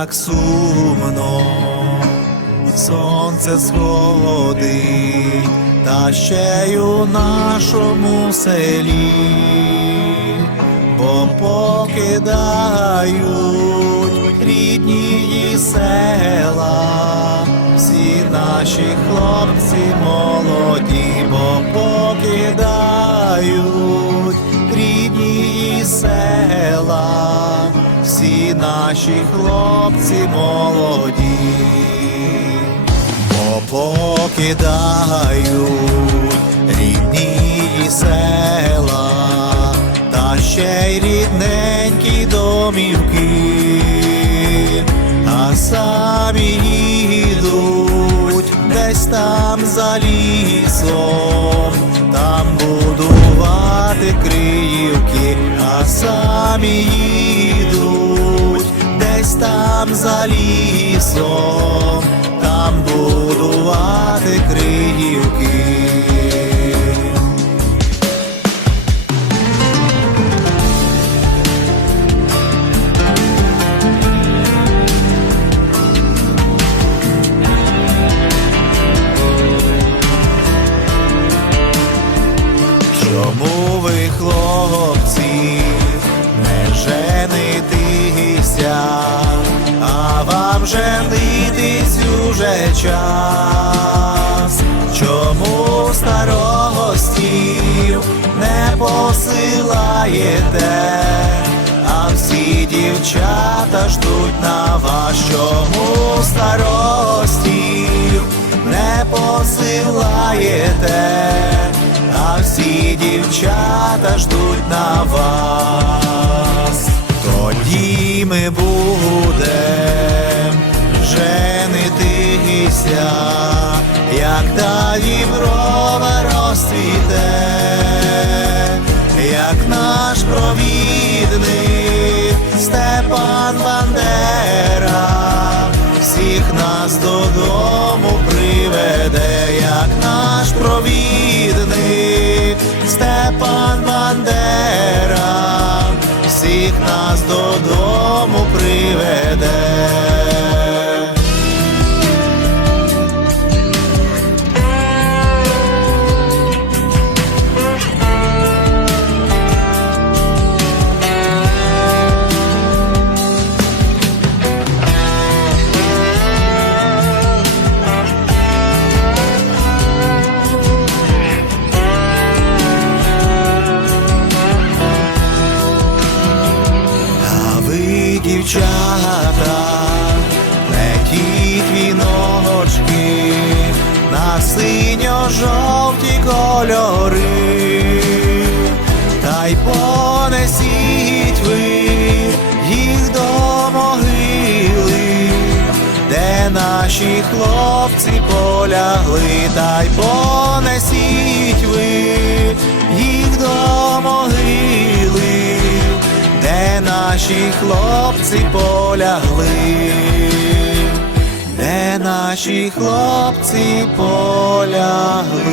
так сумно, сонце сходить, та ще й у нашому селі, бо покидають рідні села, всі наші хлопці молоді, бо покидають всі наші хлопці молоді, бо покидають рідні села, та ще й рідненькі домівки, а самі їдуть десь там за лісом, там будувати криївки, а самі їдуть там за лісом, там будувати криївки. Чому ви, хлопці, а вам женитись уже час? Чому старостів не посилаєте, а всі дівчата ждуть на вас? Чому старостів не посилаєте? а всі дівчата ждуть на вас. Тоді ми будем женитися, як та віврова розцвіте, як наш провідник Степан Бандера всіх нас додому приведе, як наш провідник Степан Бандера всіх нас додому приведе. Дівчата, плетіть віночки на синьо-жовті кольори, та й понесіть ви їх до могили, де наші хлопці полягли, та й понесіть наші хлопці полягли, де наші хлопці полягли.